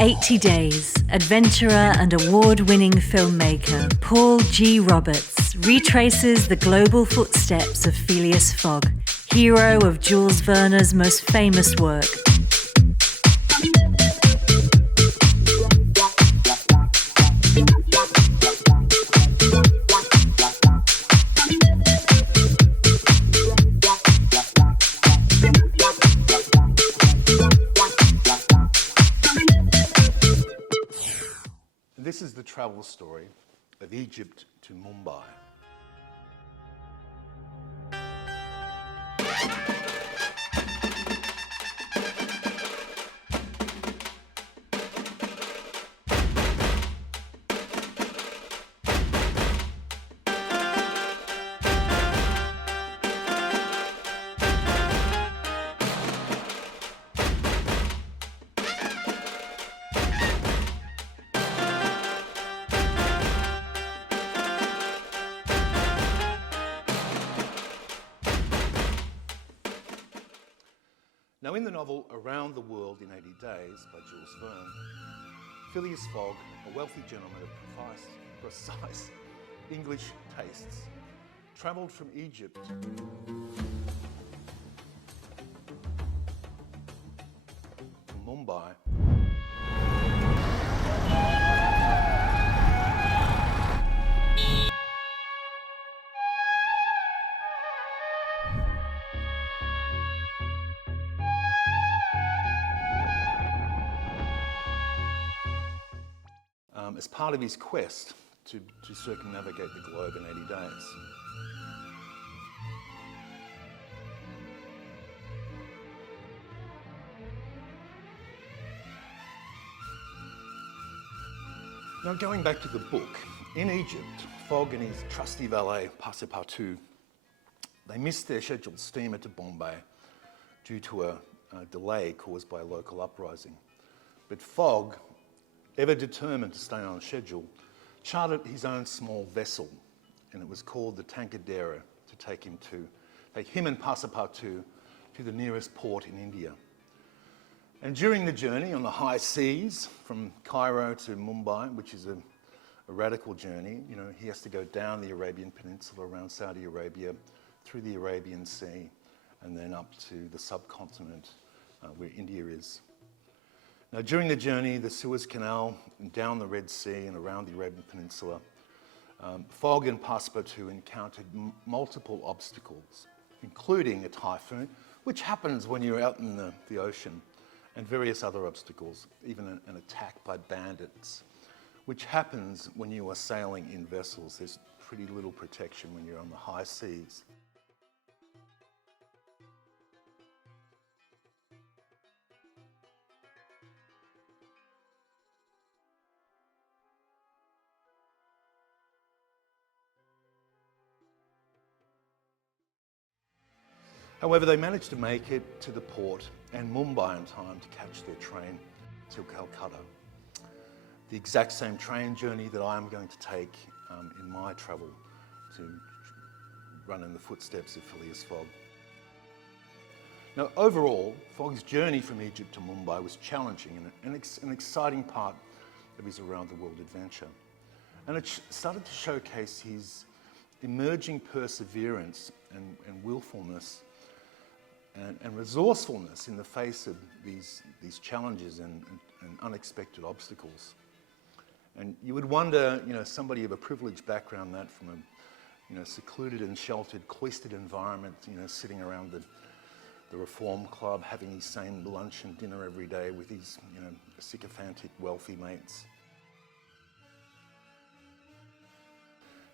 80 Days, adventurer and award-winning filmmaker Paul G. Roberts retraces the global footsteps of Phileas Fogg, hero of Jules Verne's most famous work. This is the travel story of Egypt to Mumbai. Now, in the novel Around the World in 80 Days by Jules Verne, Phileas Fogg, a wealthy gentleman of precise English tastes, travelled from Egypt to Mumbai . As part of his quest to circumnavigate the globe in 80 days. Now, going back to the book, in Egypt, Fogg and his trusty valet, Passepartout, they missed their scheduled steamer to Bombay due to a delay caused by a local uprising. But Fogg, ever determined to stay on schedule, chartered his own small vessel, and it was called the Tankadere, to take him and Passepartout to the nearest port in India. And during the journey on the high seas from Cairo to Mumbai, which is a radical journey, he has to go down the Arabian Peninsula around Saudi Arabia, through the Arabian Sea, and then up to the subcontinent where India is. Now, during the journey, the Suez Canal, and down the Red Sea and around the Arabian Peninsula, Fogg and Passepartout encountered multiple obstacles, including a typhoon, which happens when you're out in the ocean, and various other obstacles, even an attack by bandits, which happens when you are sailing in vessels. There's pretty little protection when you're on the high seas. However, they managed to make it to the port and Mumbai in time to catch their train to Calcutta. The exact same train journey that I am going to take in my travel to run in the footsteps of Phileas Fogg. Now, overall, Fogg's journey from Egypt to Mumbai was challenging and an exciting part of his around-the-world adventure. And it started to showcase his emerging perseverance and willfulness and resourcefulness in the face of these challenges and unexpected obstacles. And you would wonder, somebody of a privileged background, that from a secluded and sheltered, cloistered environment, sitting around the Reform Club, having his same lunch and dinner every day with his, sycophantic wealthy mates.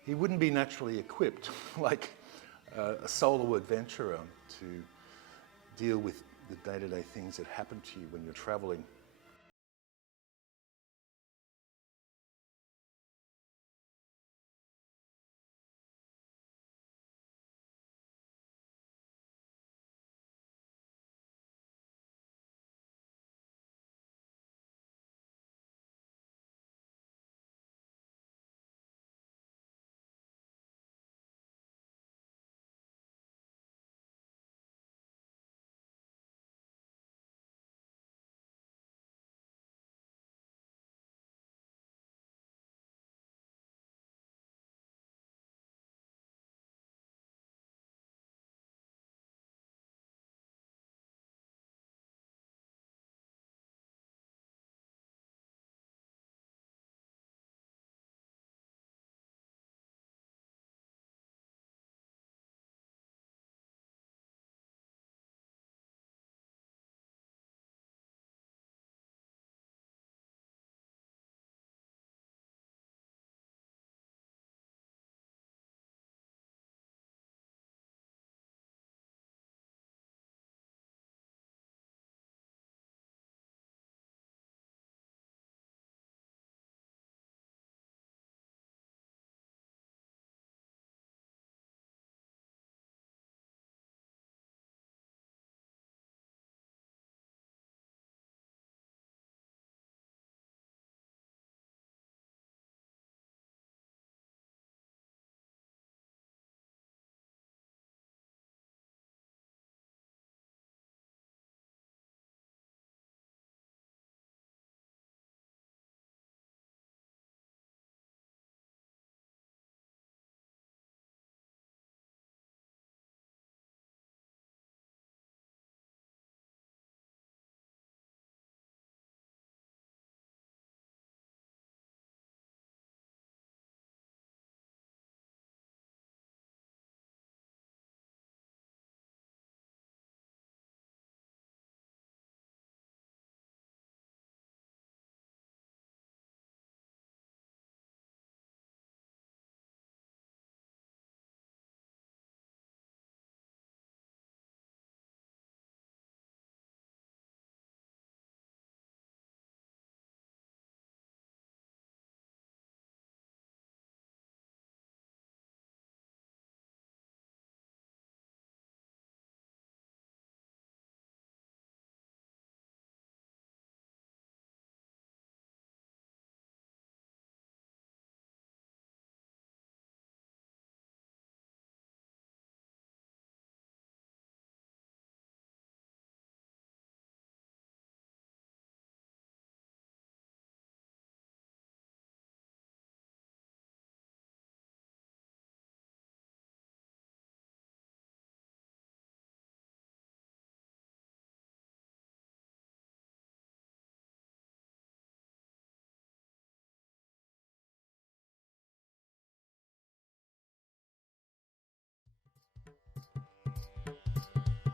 He wouldn't be naturally equipped, like a solo adventurer, to deal with the day-to-day things that happen to you when you're traveling.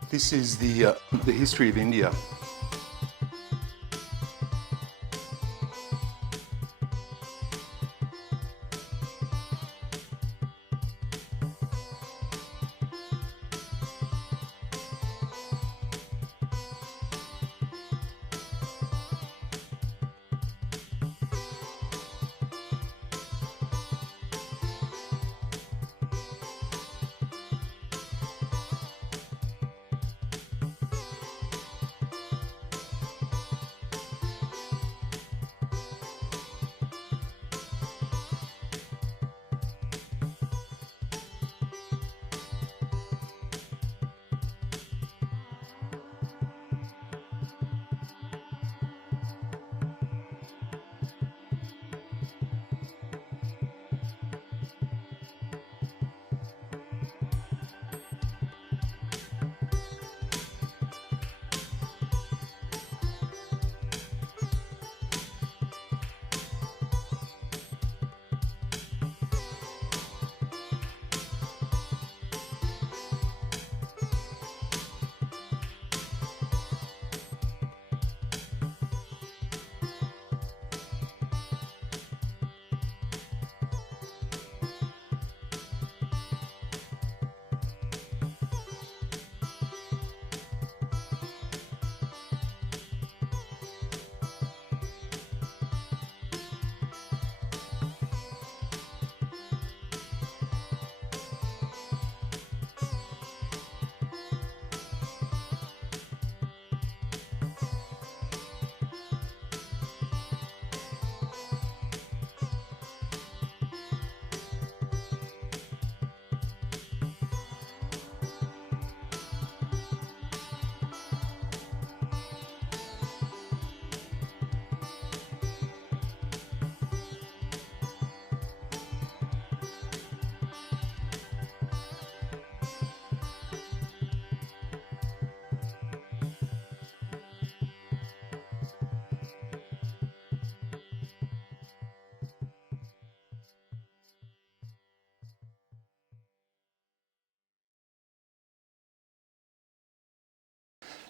This is the history of India.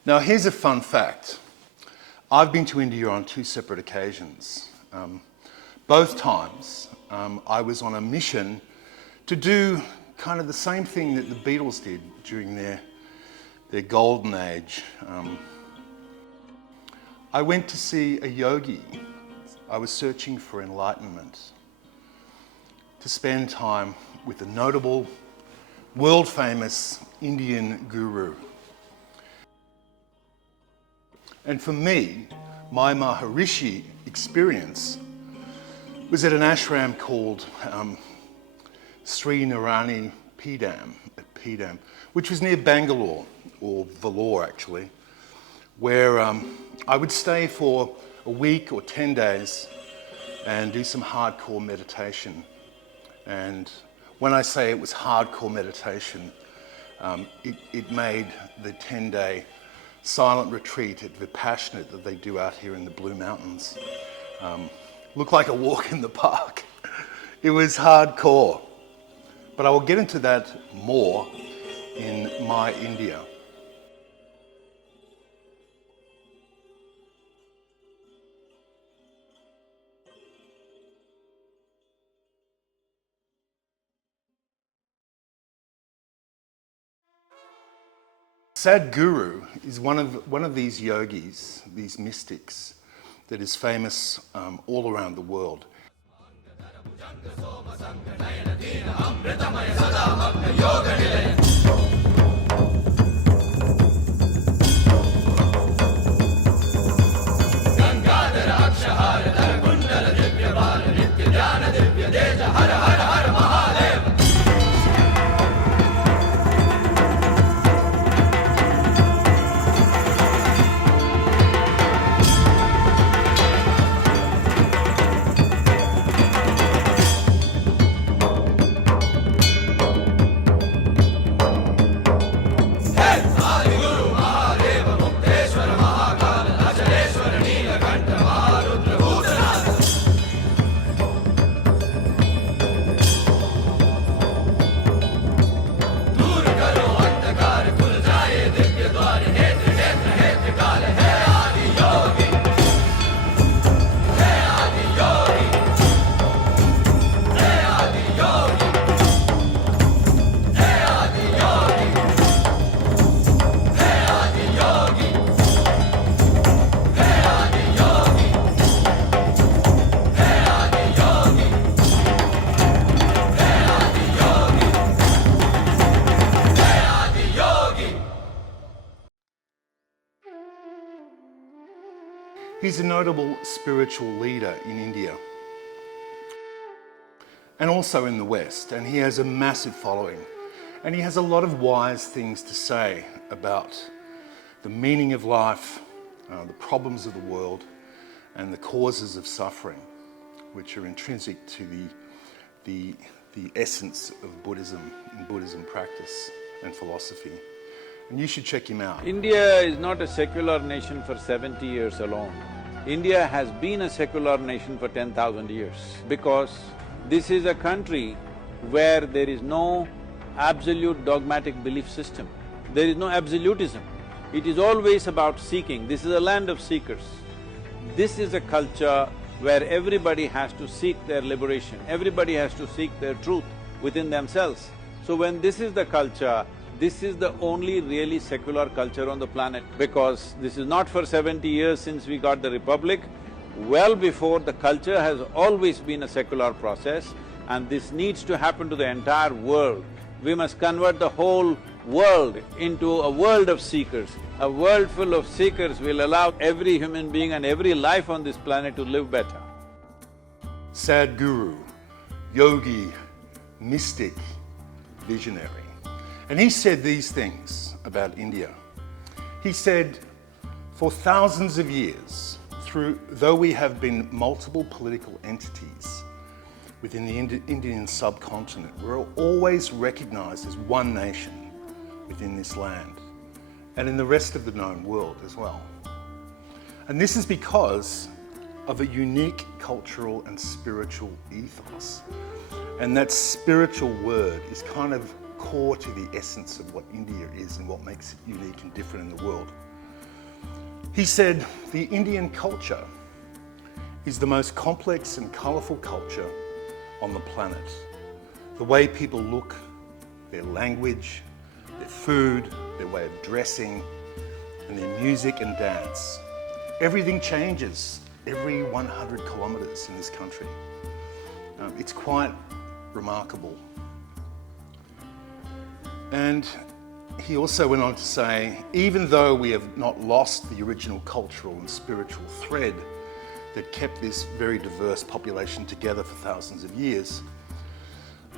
Now, here's a fun fact. I've been to India on 2 separate occasions. Both times, I was on a mission to do kind of the same thing that the Beatles did during their golden age. I went to see a yogi. I was searching for enlightenment, to spend time with a notable, world-famous Indian guru. And for me, my Maharishi experience was at an ashram called Sri Narani Pidam, at Pidam, which was near Bangalore, or Vellore actually, where I would stay for a week or 10 days and do some hardcore meditation. And when I say it was hardcore meditation, it made the 10-day silent retreat at Vipassana that they do out here in the Blue Mountains look like a walk in the park. It was hardcore, but I will get into that more in my India. Sadhguru is one of these yogis, these mystics, that is famous all around the world. He's a notable spiritual leader in India and also in the West, and he has a massive following. And he has a lot of wise things to say about the meaning of life, the problems of the world, and the causes of suffering, which are intrinsic to the essence of Buddhism and Buddhism practice and philosophy. And you should check him out. India is not a secular nation for 70 years alone. India has been a secular nation for 10,000 years because this is a country where there is no absolute dogmatic belief system. There is no absolutism. It is always about seeking. This is a land of seekers. This is a culture where everybody has to seek their liberation, everybody has to seek their truth within themselves. So when this is the culture, this is the only really secular culture on the planet, because this is not for 70 years since we got the republic. Well before, the culture has always been a secular process, and this needs to happen to the entire world. We must convert the whole world into a world of seekers. A world full of seekers will allow every human being and every life on this planet to live better. Sadhguru, yogi, mystic, visionary. And he said these things about India. He said, for thousands of years, though we have been multiple political entities within the Indian subcontinent, we're always recognized as one nation within this land and in the rest of the known world as well. And this is because of a unique cultural and spiritual ethos. And that spiritual word is kind of core to the essence of what India is and what makes it unique and different in the world. He said, the Indian culture is the most complex and colourful culture on the planet. The way people look, their language, their food, their way of dressing, and their music and dance. Everything changes every 100 kilometres in this country. It's quite remarkable. And he also went on to say, even though we have not lost the original cultural and spiritual thread that kept this very diverse population together for thousands of years,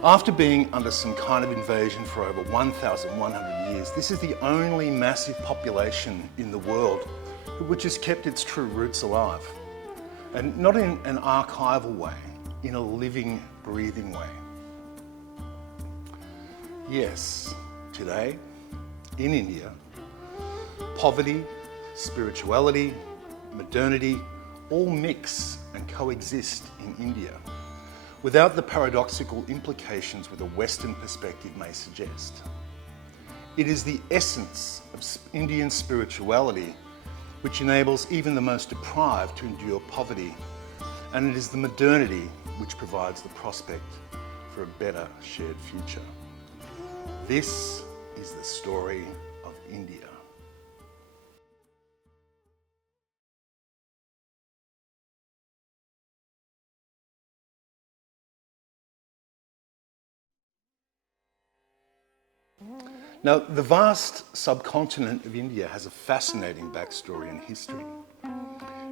after being under some kind of invasion for over 1,100 years, this is the only massive population in the world which has kept its true roots alive. And not in an archival way, in a living, breathing way. Yes, today, in India, poverty, spirituality, modernity, all mix and coexist in India, without the paradoxical implications which a Western perspective may suggest. It is the essence of Indian spirituality which enables even the most deprived to endure poverty, and it is the modernity which provides the prospect for a better shared future. This is the story of India. Now, the vast subcontinent of India has a fascinating backstory and history.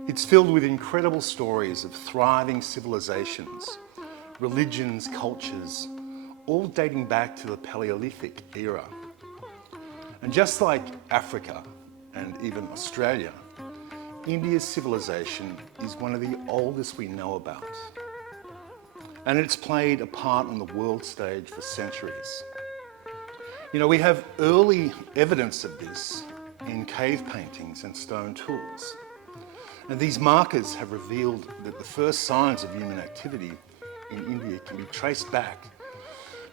It's filled with incredible stories of thriving civilizations, religions, cultures, all dating back to the Paleolithic era. And just like Africa and even Australia, India's civilization is one of the oldest we know about. And it's played a part on the world stage for centuries. You know, we have early evidence of this in cave paintings and stone tools. And these markers have revealed that the first signs of human activity in India can be traced back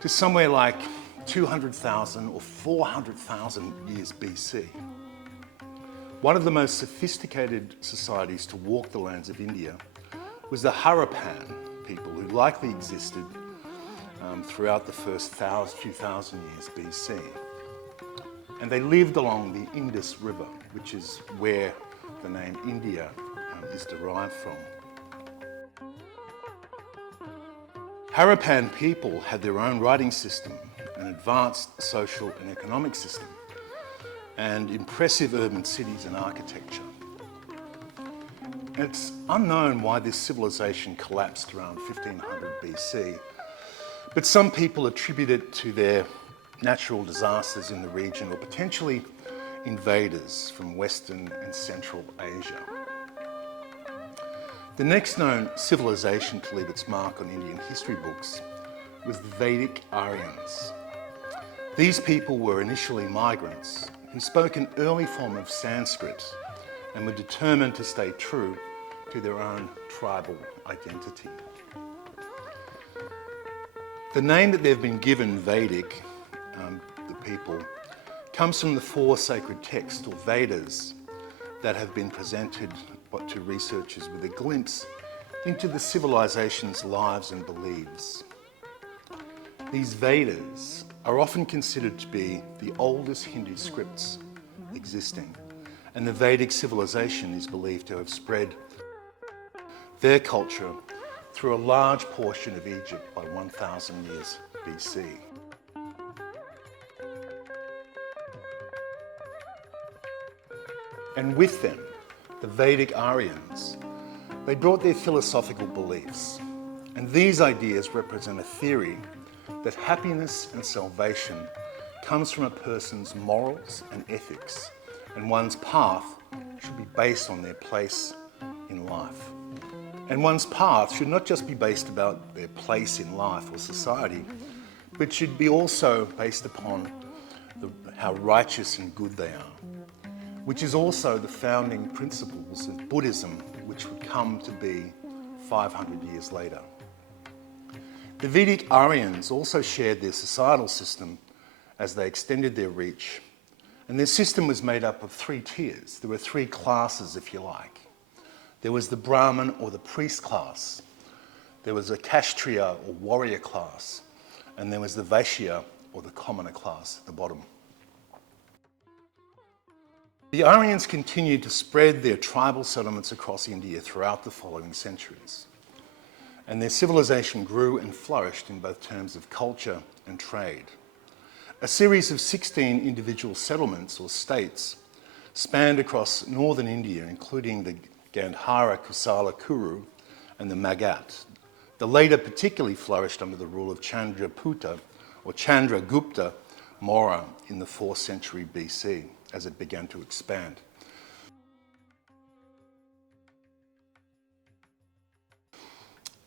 to somewhere like 200,000 or 400,000 years BC. One of the most sophisticated societies to walk the lands of India was the Harappan people, who likely existed throughout the first few thousand years BC. And they lived along the Indus River, which is where the name India is derived from. Harappan people had their own writing system, an advanced social and economic system, and impressive urban cities and architecture. It's unknown why this civilization collapsed around 1500 BC, but some people attribute it to their natural disasters in the region or potentially invaders from Western and Central Asia. The next known civilization to leave its mark on Indian history books was the Vedic Aryans. These people were initially migrants who spoke an early form of Sanskrit and were determined to stay true to their own tribal identity. The name that they've been given, Vedic, the people, comes from the 4 sacred texts, or Vedas, that have been presented to researchers with a glimpse into the civilization's lives and beliefs. These Vedas are often considered to be the oldest Hindu scripts existing, and the Vedic civilization is believed to have spread their culture through a large portion of Egypt by 1000 years BC. And with them, the Vedic Aryans, they brought their philosophical beliefs. And these ideas represent a theory that happiness and salvation comes from a person's morals and ethics, and one's path should be based on their place in life. And one's path should not just be based about their place in life or society, but should be also based upon how righteous and good they are, which is also the founding principles of Buddhism, which would come to be 500 years later. The Vedic Aryans also shared their societal system as they extended their reach, and their system was made up of 3 tiers. There were 3 classes, if you like. There was the Brahmin or the priest class, there was a Kshatriya or warrior class, and there was the Vaishya or the commoner class at the bottom. The Aryans continued to spread their tribal settlements across India throughout the following centuries, and their civilization grew and flourished in both terms of culture and trade. A series of 16 individual settlements or states spanned across northern India, including the Gandhara, Kusala, Kuru, and the Magadha. The later particularly flourished under the rule of Chandragupta or Chandragupta Maurya in the 4th century BC as it began to expand.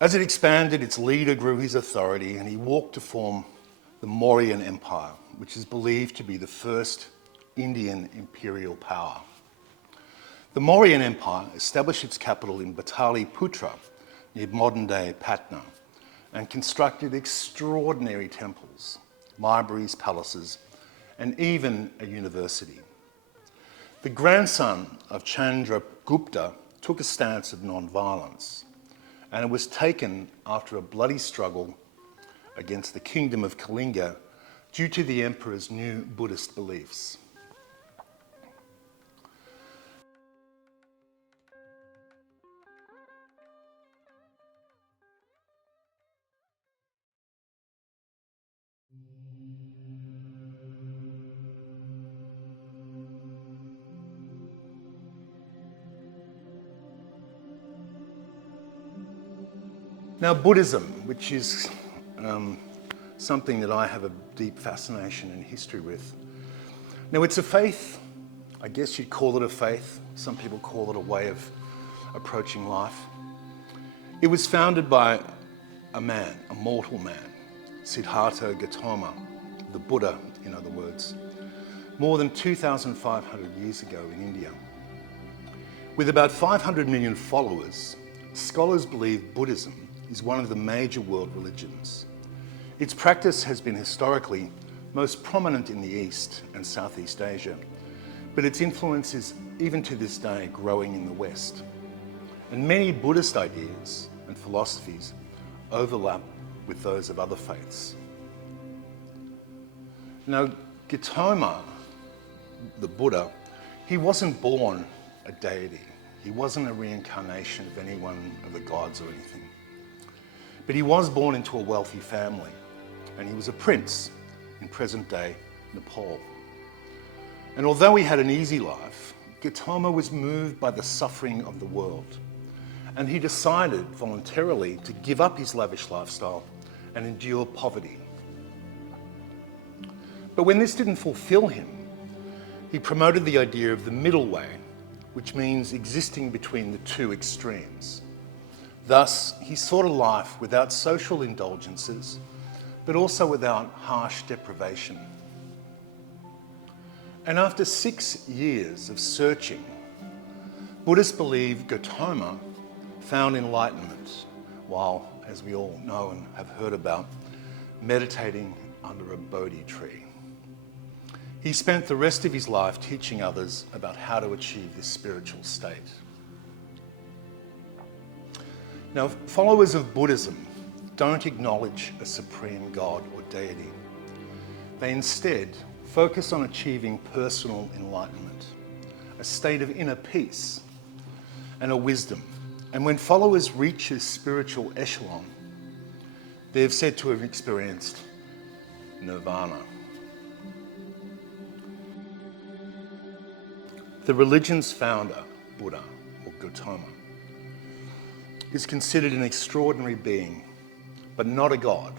As it expanded, its leader grew his authority and he walked to form the Mauryan Empire, which is believed to be the first Indian imperial power. The Mauryan Empire established its capital in Pataliputra, near modern-day Patna, and constructed extraordinary temples, libraries, palaces, and even a university. The grandson of Chandragupta took a stance of non-violence, and it was taken after a bloody struggle against the kingdom of Kalinga due to the emperor's new Buddhist beliefs. Now, Buddhism, which is something that I have a deep fascination and history with. Now, it's a faith, I guess you'd call it a faith. Some people call it a way of approaching life. It was founded by a man, a mortal man, Siddhartha Gautama, the Buddha, in other words, more than 2,500 years ago in India. With about 500 million followers, scholars believe Buddhism is one of the major world religions. Its practice has been historically most prominent in the East and Southeast Asia, but its influence is, even to this day, growing in the West. And many Buddhist ideas and philosophies overlap with those of other faiths. Now, Gautama, the Buddha, he wasn't born a deity. He wasn't a reincarnation of any one of the gods or anything. But he was born into a wealthy family, and he was a prince in present-day Nepal. And although he had an easy life, Gautama was moved by the suffering of the world, and he decided voluntarily to give up his lavish lifestyle and endure poverty. But when this didn't fulfill him, he promoted the idea of the middle way, which means existing between the two extremes. Thus, he sought a life without social indulgences, but also without harsh deprivation. And after 6 years of searching, Buddhists believe Gautama found enlightenment while, as we all know and have heard about, meditating under a Bodhi tree. He spent the rest of his life teaching others about how to achieve this spiritual state. Now, followers of Buddhism don't acknowledge a supreme God or deity. They instead focus on achieving personal enlightenment, a state of inner peace and a wisdom. And when followers reach this spiritual echelon, they're said to have experienced nirvana. The religion's founder, Buddha, or Gautama, is considered an extraordinary being, but not a god.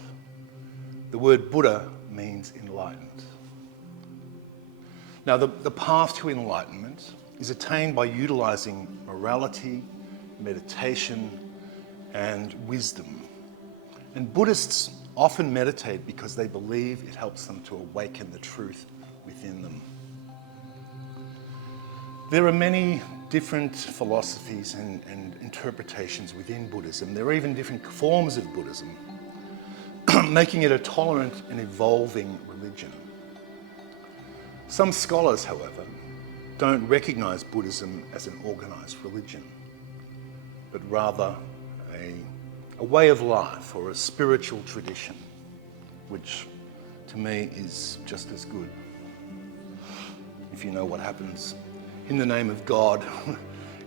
The word Buddha means enlightened. Now, the path to enlightenment is attained by utilizing morality, meditation, and wisdom. And Buddhists often meditate because they believe it helps them to awaken the truth within them. There are many different philosophies and interpretations within Buddhism. There are even different forms of Buddhism, making it a tolerant and evolving religion. Some scholars, however, don't recognize Buddhism as an organized religion, but rather a way of life or a spiritual tradition, which to me is just as good, if you know what happens in the name of God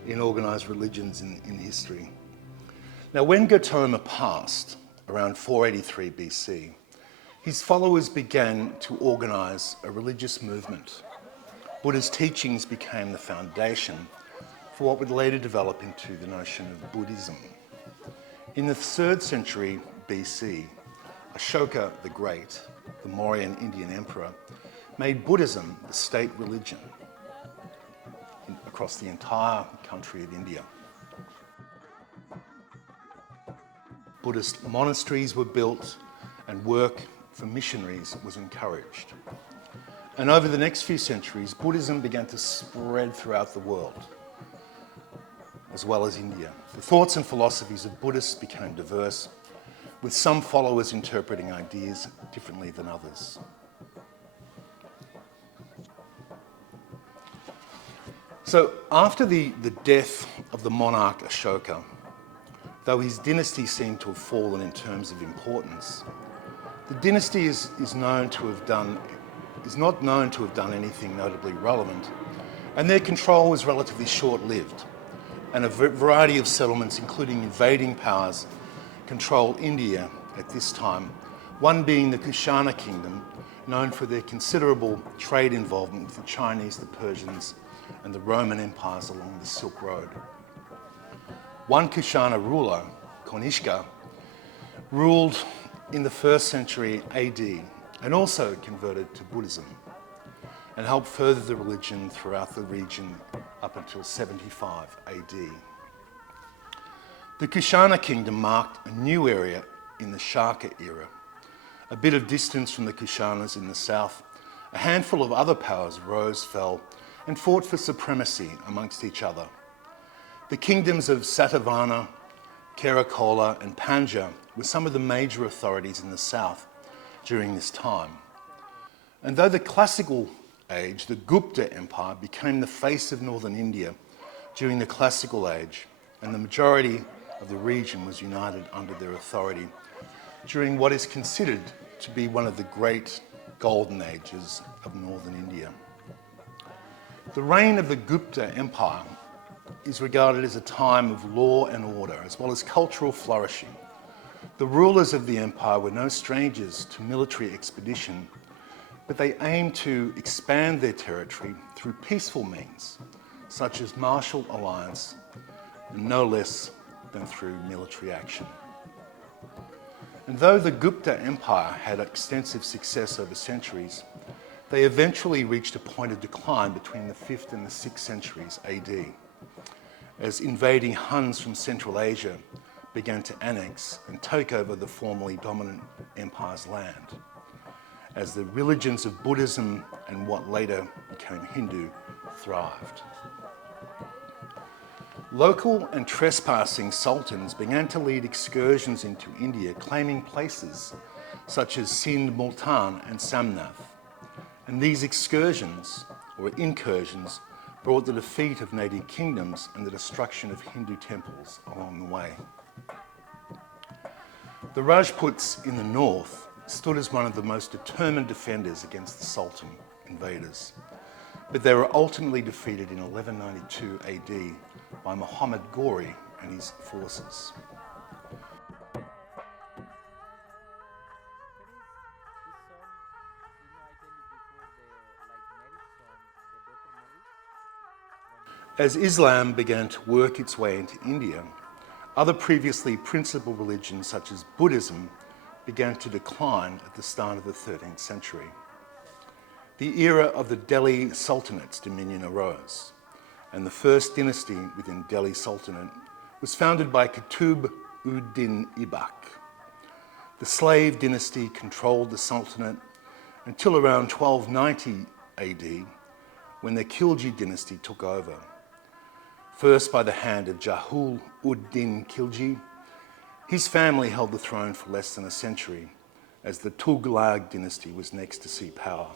in organized religions in history. Now, when Gautama passed around 483 BC, his followers began to organize a religious movement. Buddha's teachings became the foundation for what would later develop into the notion of Buddhism. In the 3rd century BC, Ashoka the Great, the Mauryan Indian emperor, made Buddhism the state religion across the entire country of India. Buddhist monasteries were built and work for missionaries was encouraged. And over the next few centuries, Buddhism began to spread throughout the world, as well as India. The thoughts and philosophies of Buddhists became diverse, with some followers interpreting ideas differently than others. So after the death of the monarch Ashoka, though his dynasty seemed to have fallen in terms of importance, the dynasty is not known to have done anything notably relevant, and their control was relatively short-lived, and a variety of settlements, including invading powers, controlled India at this time, one being the Kushana kingdom, known for their considerable trade involvement with the Chinese, the Persians, and the Roman empires along the Silk Road. One Kushana ruler, Kanishka, ruled in the 1st century AD and also converted to Buddhism and helped further the religion throughout the region up until 75 AD. The Kushana kingdom marked a new area in the Shaka era. A bit of distance from the Kushanas in the south, a handful of other powers rose, fell, and fought for supremacy amongst each other. The kingdoms of Satavahana, Kerakola, and Panja were some of the major authorities in the south during this time. And though the classical age, the Gupta Empire, became the face of northern India during the classical age, and the majority of the region was united under their authority during what is considered to be one of the great golden ages of northern India. The reign of the Gupta Empire is regarded as a time of law and order, as well as cultural flourishing. The rulers of the empire were no strangers to military expedition, but they aimed to expand their territory through peaceful means, such as martial alliance, and no less than through military action. And though the Gupta Empire had extensive success over centuries, they eventually reached a point of decline between the 5th and the 6th centuries AD, as invading Huns from Central Asia began to annex and take over the formerly dominant empire's land, as the religions of Buddhism and what later became Hindu thrived. Local and trespassing sultans began to lead excursions into India, claiming places such as Sindh, Multan and Samnath. And these excursions, or incursions, brought the defeat of native kingdoms and the destruction of Hindu temples along the way. The Rajputs in the north stood as one of the most determined defenders against the Sultan invaders, but they were ultimately defeated in 1192 AD by Muhammad Ghori and his forces. As Islam began to work its way into India, other previously principal religions such as Buddhism began to decline at the start of the 13th century. The era of the Delhi Sultanate's dominion arose, and the first dynasty within Delhi Sultanate was founded by Qutb-ud-Din Aibak. The slave dynasty controlled the Sultanate until around 1290 AD, when the Khilji dynasty took over. First by the hand of Jahul-ud-Din Khilji, his family held the throne for less than a century, as the Tughlaq dynasty was next to see power.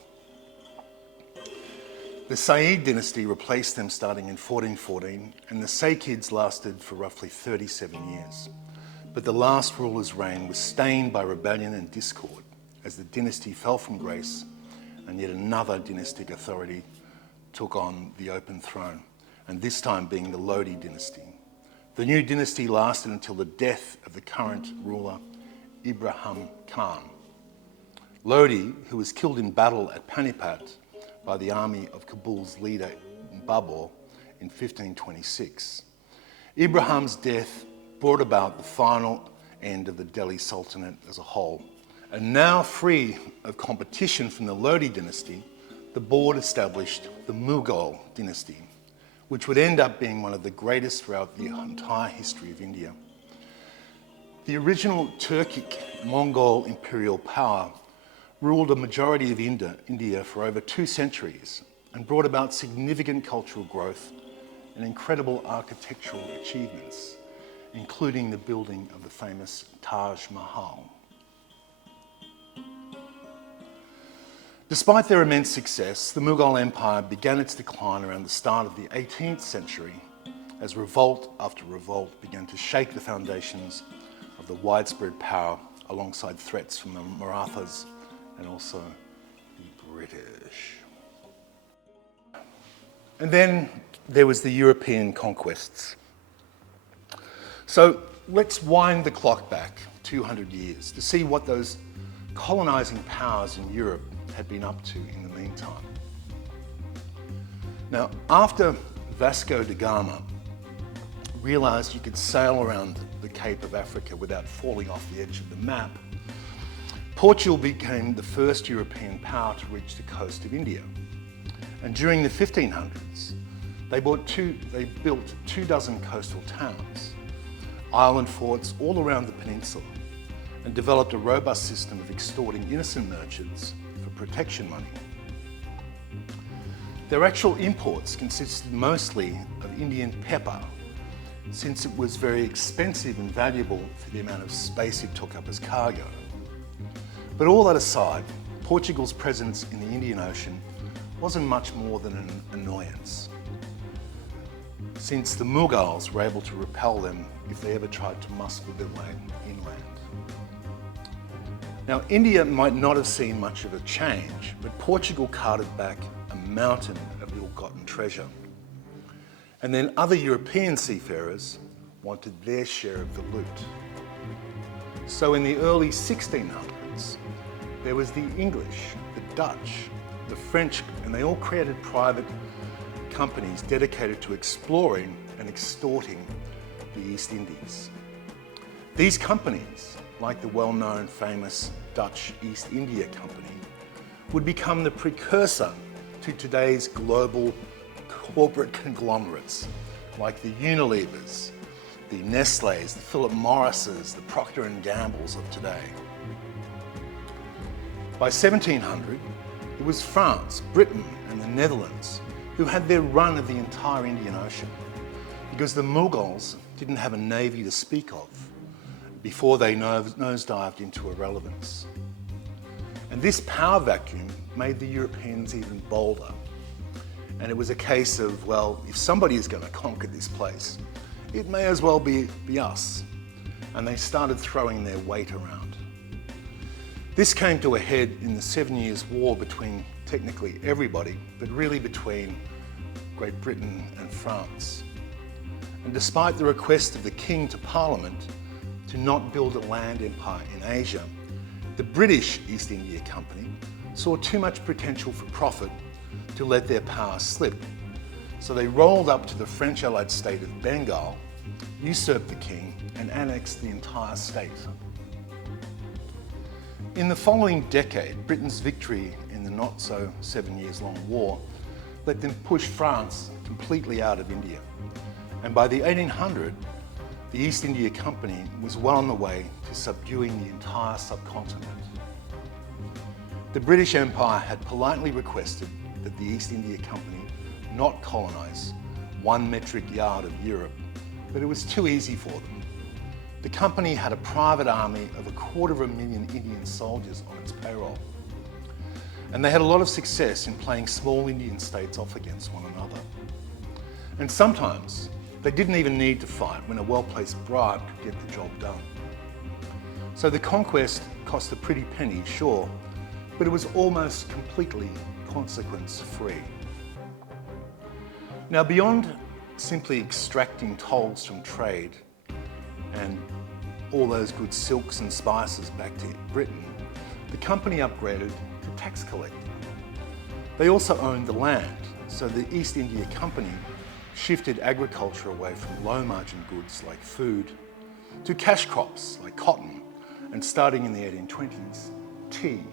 The Sayyid dynasty replaced them starting in 1414, and the Sayyids lasted for roughly 37 years. But the last ruler's reign was stained by rebellion and discord, as the dynasty fell from grace, and yet another dynastic authority took on the open throne, and this time being the Lodi dynasty. The new dynasty lasted until the death of the current ruler, Ibrahim Khan. Lodi, who was killed in battle at Panipat by the army of Kabul's leader Babur in 1526. Ibrahim's death brought about the final end of the Delhi Sultanate as a whole. And now free of competition from the Lodi dynasty, the board established the Mughal dynasty, which would end up being one of the greatest throughout the entire history of India. The original Turkic Mongol imperial power ruled a majority of India for over 2 centuries and brought about significant cultural growth and incredible architectural achievements, including the building of the famous Taj Mahal. Despite their immense success, the Mughal Empire began its decline around the start of the 18th century as revolt after revolt began to shake the foundations of the widespread power alongside threats from the Marathas and also the British. And then there was the European conquests. So let's wind the clock back 200 years to see what those colonising powers in Europe had been up to in the meantime. Now, after Vasco da Gama realised you could sail around the Cape of Africa without falling off the edge of the map, Portugal became the first European power to reach the coast of India. And during the 1500s, they built 24 coastal towns, island forts all around the peninsula, and developed a robust system of extorting innocent merchants for protection money. Their actual imports consisted mostly of Indian pepper, since it was very expensive and valuable for the amount of space it took up as cargo. But all that aside, Portugal's presence in the Indian Ocean wasn't much more than an annoyance, since the Mughals were able to repel them if they ever tried to muscle their way inland. Now, India might not have seen much of a change, but Portugal carted back a mountain of ill-gotten treasure. And then other European seafarers wanted their share of the loot. So in the early 1600s, there was the English, the Dutch, the French, and they all created private companies dedicated to exploring and extorting the East Indies. These companies, like the well-known famous Dutch East India Company, would become the precursor to today's global corporate conglomerates, like the Unilevers, the Nestles, the Philip Morrises, the Procter & Gamble's of today. By 1700, it was France, Britain and the Netherlands who had their run of the entire Indian Ocean, because the Mughals didn't have a navy to speak of before they nosedived into irrelevance. And this power vacuum made the Europeans even bolder. And it was a case of, well, if somebody is going to conquer this place, it may as well be us. And they started throwing their weight around. This came to a head in the 7 Years' War between technically everybody, but really between Great Britain and France. And despite the request of the King to Parliament to not build a land empire in Asia, the British East India Company saw too much potential for profit to let their power slip. So they rolled up to the French allied state of Bengal, usurped the king, and annexed the entire state. In the following decade, Britain's victory in the not-so 7 years long war let them push France completely out of India. And by the 1800s, the East India Company was well on the way to subduing the entire subcontinent. The British Empire had politely requested that the East India Company not colonise 1 metric yard of Europe, but it was too easy for them. The company had a private army of 250,000 Indian soldiers on its payroll. And they had a lot of success in playing small Indian states off against one another. And sometimes they didn't even need to fight when a well-placed bribe could get the job done. So the conquest cost a pretty penny, sure, but it was almost completely consequence-free. Now, beyond simply extracting tolls from trade and all those good silks and spices back to Britain, the company upgraded to tax collecting. They also owned the land, so the East India Company shifted agriculture away from low-margin goods like food to cash crops like cotton, and starting in the 1820s, tea.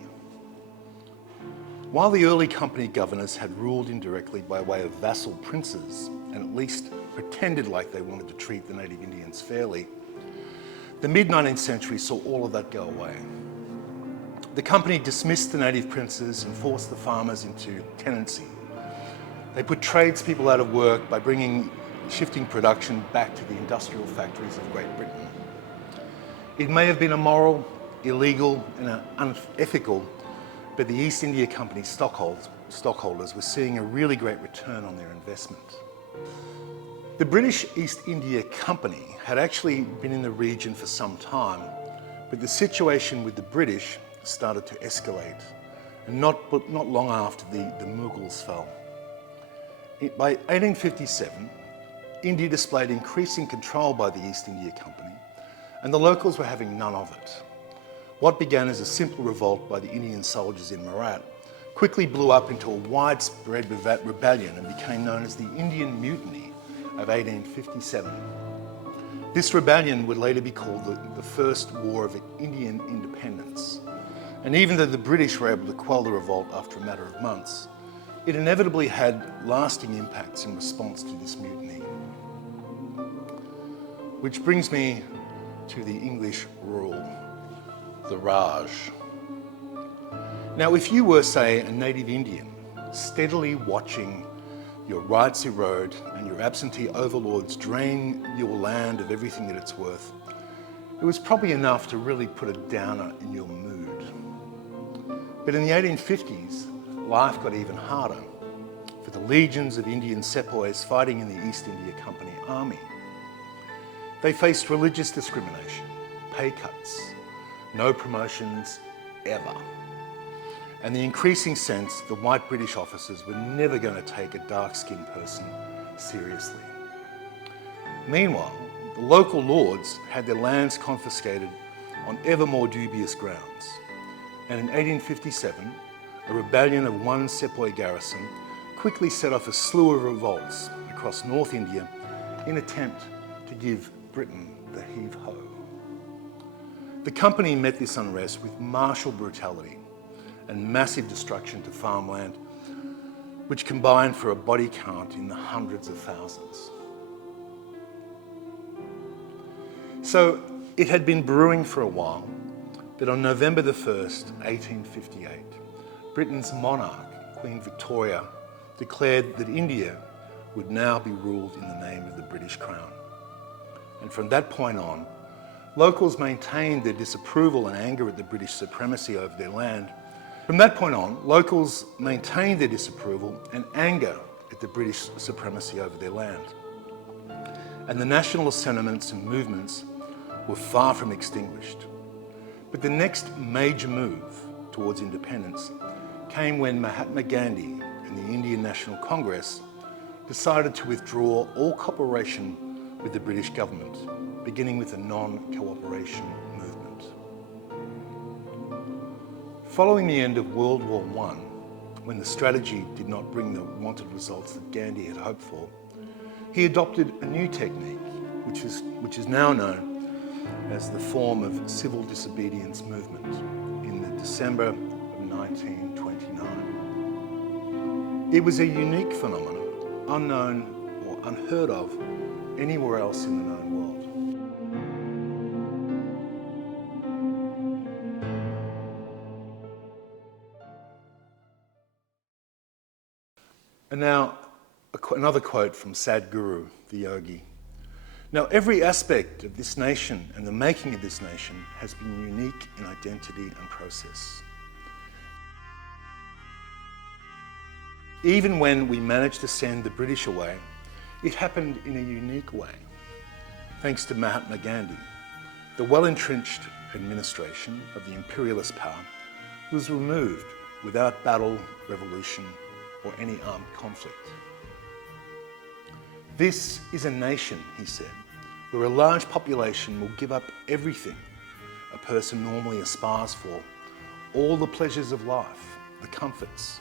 While the early company governors had ruled indirectly by way of vassal princes and at least pretended like they wanted to treat the native Indians fairly, the mid-19th century saw all of that go away. The company dismissed the native princes and forced the farmers into tenancy. They put tradespeople out of work by shifting production back to the industrial factories of Great Britain. It may have been immoral, illegal, and unethical, but the East India Company stockholders were seeing a really great return on their investment. The British East India Company had actually been in the region for some time, but the situation with the British started to escalate, and not long after the Mughals fell. By 1857, India displayed increasing control by the East India Company, and the locals were having none of it. What began as a simple revolt by the Indian soldiers in Marat quickly blew up into a widespread rebellion and became known as the Indian Mutiny of 1857. This rebellion would later be called the First War of Indian Independence. And even though the British were able to quell the revolt after a matter of months, it inevitably had lasting impacts in response to this mutiny. Which brings me to the English rule, the Raj. Now, if you were, say, a native Indian, steadily watching your rights erode and your absentee overlords drain your land of everything that it's worth, it was probably enough to really put a downer in your mood. But in the 1850s, life got even harder for the legions of Indian sepoys fighting in the East India Company army. They faced religious discrimination, pay cuts, no promotions ever, and the increasing sense the white British officers were never going to take a dark-skinned person seriously. Meanwhile, the local lords had their lands confiscated on ever more dubious grounds, and in 1857, a rebellion of one sepoy garrison quickly set off a slew of revolts across North India in an attempt to give Britain the heave-ho. The company met this unrest with martial brutality and massive destruction to farmland, which combined for a body count in the hundreds of thousands. So it had been brewing for a while that on November the 1st, 1858, Britain's monarch, Queen Victoria, declared that India would now be ruled in the name of the British Crown. And from that point on, locals maintained their disapproval and anger at the British supremacy over their land. From that point on, locals maintained their disapproval and anger at the British supremacy over their land. And the nationalist sentiments and movements were far from extinguished. But the next major move towards independence came when Mahatma Gandhi and the Indian National Congress decided to withdraw all cooperation with the British government, beginning with the non-cooperation movement. Following the end of World War I, when the strategy did not bring the wanted results that Gandhi had hoped for, he adopted a new technique, which is now known as the form of civil disobedience movement in the December of 1929. It was a unique phenomenon, unknown or unheard of anywhere else in the known world. And now, another quote from Sadhguru, the yogi. Now, every aspect of this nation and the making of this nation has been unique in identity and process. Even when we managed to send the British away, it happened in a unique way. Thanks to Mahatma Gandhi, the well-entrenched administration of the imperialist power was removed without battle, revolution, or any armed conflict. This is a nation, he said, where a large population will give up everything a person normally aspires for, all the pleasures of life, the comforts,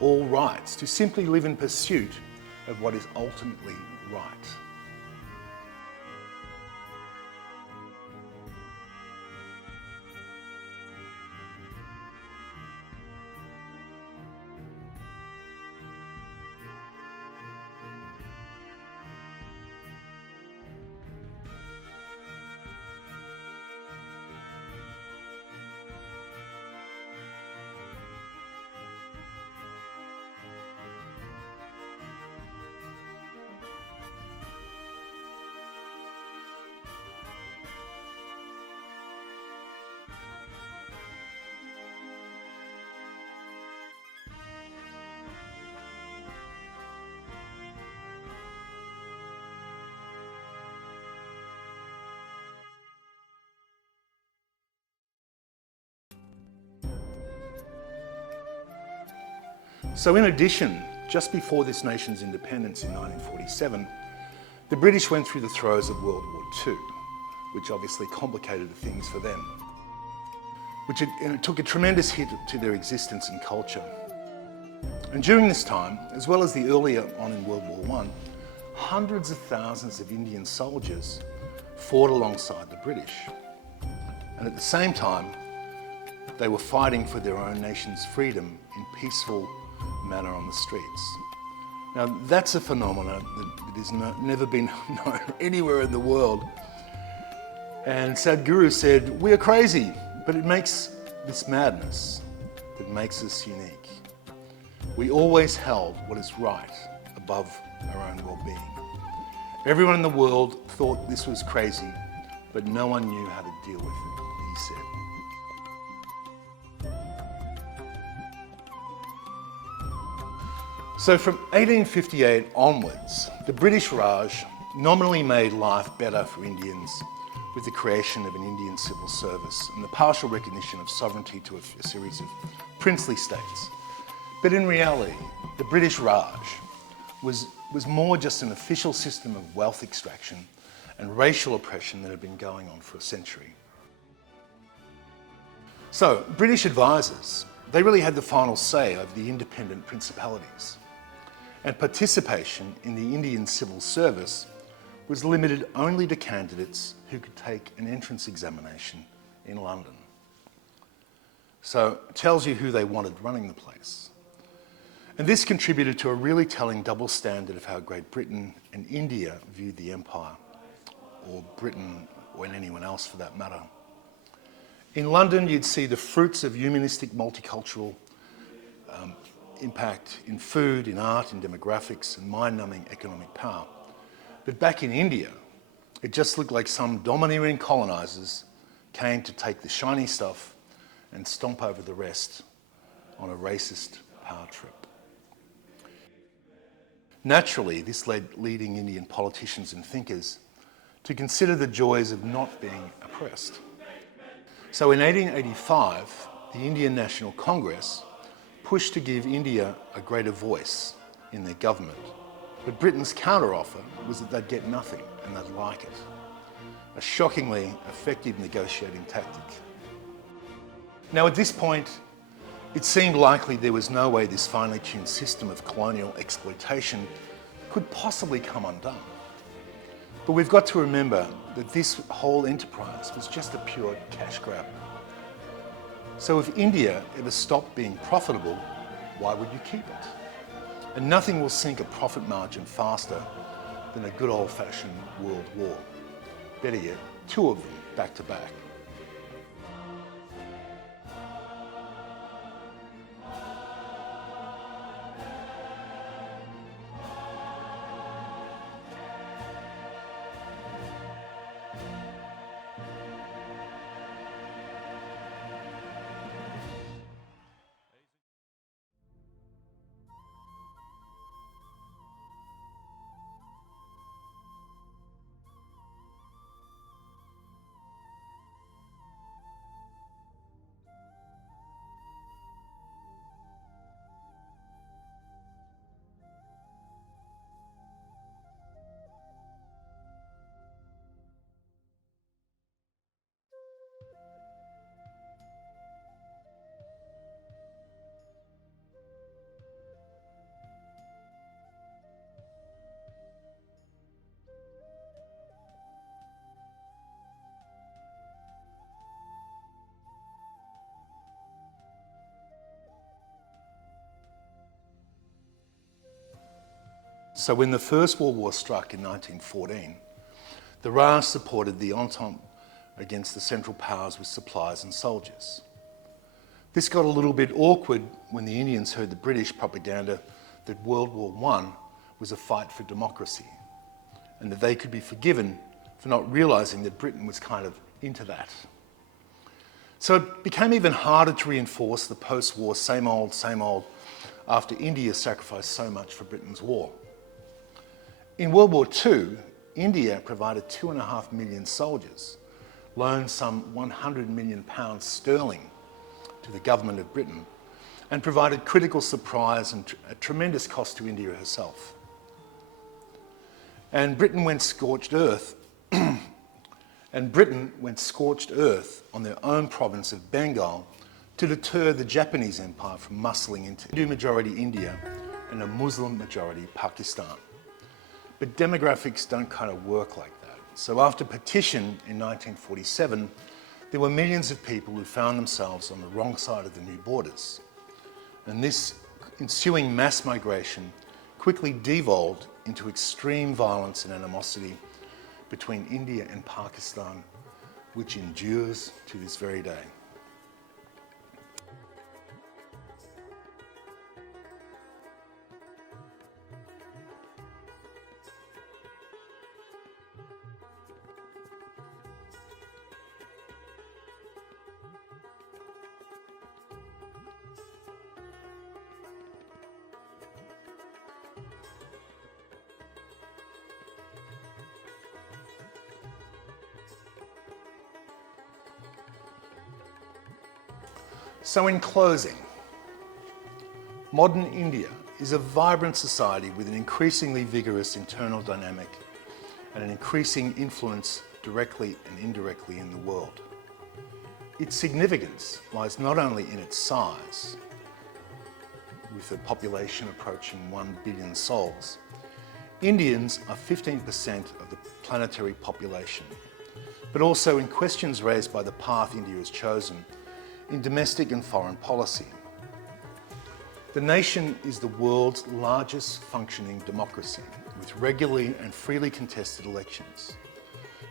all rights, to simply live in pursuit of what is ultimately right. So in addition, just before this nation's independence in 1947, the British went through the throes of World War II, which obviously complicated things for them, and it took a tremendous hit to their existence and culture. And during this time, as well as the earlier on in World War I, hundreds of thousands of Indian soldiers fought alongside the British. And at the same time, they were fighting for their own nation's freedom in peaceful manner on the streets. Now, that's a phenomenon that has never been known anywhere in the world. And Sadhguru said, we are crazy, but it makes this madness that makes us unique. We always held what is right above our own well-being. Everyone in the world thought this was crazy, but no one knew how to deal with it, he said. So from 1858 onwards, the British Raj nominally made life better for Indians with the creation of an Indian civil service and the partial recognition of sovereignty to a series of princely states. But in reality, the British Raj was more just an official system of wealth extraction and racial oppression that had been going on for a century. So, British advisors, they really had the final say over the independent principalities. And participation in the Indian civil service was limited only to candidates who could take an entrance examination in London. So it tells you who they wanted running the place. And this contributed to a really telling double standard of how Great Britain and India viewed the empire, or Britain, or anyone else for that matter. In London, you'd see the fruits of humanistic multicultural impact in food, in art, in demographics, and mind-numbing economic power. But back in India, it just looked like some domineering colonisers came to take the shiny stuff and stomp over the rest on a racist power trip. Naturally, this led leading Indian politicians and thinkers to consider the joys of not being oppressed. So in 1885, the Indian National Congress pushed to give India a greater voice in their government. But Britain's counteroffer was that they'd get nothing and they'd like it. A shockingly effective negotiating tactic. Now at this point, it seemed likely there was no way this finely tuned system of colonial exploitation could possibly come undone. But we've got to remember that this whole enterprise was just a pure cash grab. So if India ever stopped being profitable, why would you keep it? And nothing will sink a profit margin faster than a good old-fashioned world war. Better yet, two of them back to back. So when the First World War struck in 1914, the Raj supported the Entente against the Central Powers with supplies and soldiers. This got a little bit awkward when the Indians heard the British propaganda that World War I was a fight for democracy and that they could be forgiven for not realising that Britain was kind of into that. So it became even harder to reinforce the post-war same old after India sacrificed so much for Britain's war. In World War II, India provided 2.5 million soldiers, loaned some £100 million sterling to the government of Britain, and provided critical supplies and at tremendous cost to India herself. And Britain went scorched earth on their own province of Bengal to deter the Japanese Empire from muscling into Hindu-majority India and a Muslim-majority Pakistan. But demographics don't kind of work like that. So after partition in 1947, there were millions of people who found themselves on the wrong side of the new borders. And this ensuing mass migration quickly devolved into extreme violence and animosity between India and Pakistan, which endures to this very day. So in closing, modern India is a vibrant society with an increasingly vigorous internal dynamic and an increasing influence directly and indirectly in the world. Its significance lies not only in its size, with a population approaching 1 billion souls, Indians are 15% of the planetary population, but also in questions raised by the path India has chosen in domestic and foreign policy. The nation is the world's largest functioning democracy, with regularly and freely contested elections.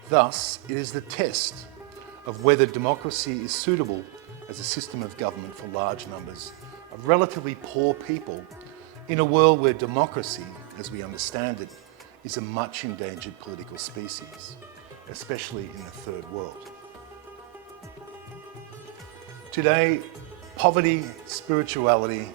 Thus, it is the test of whether democracy is suitable as a system of government for large numbers of relatively poor people in a world where democracy, as we understand it, is a much endangered political species, especially in the third world. Today, poverty, spirituality,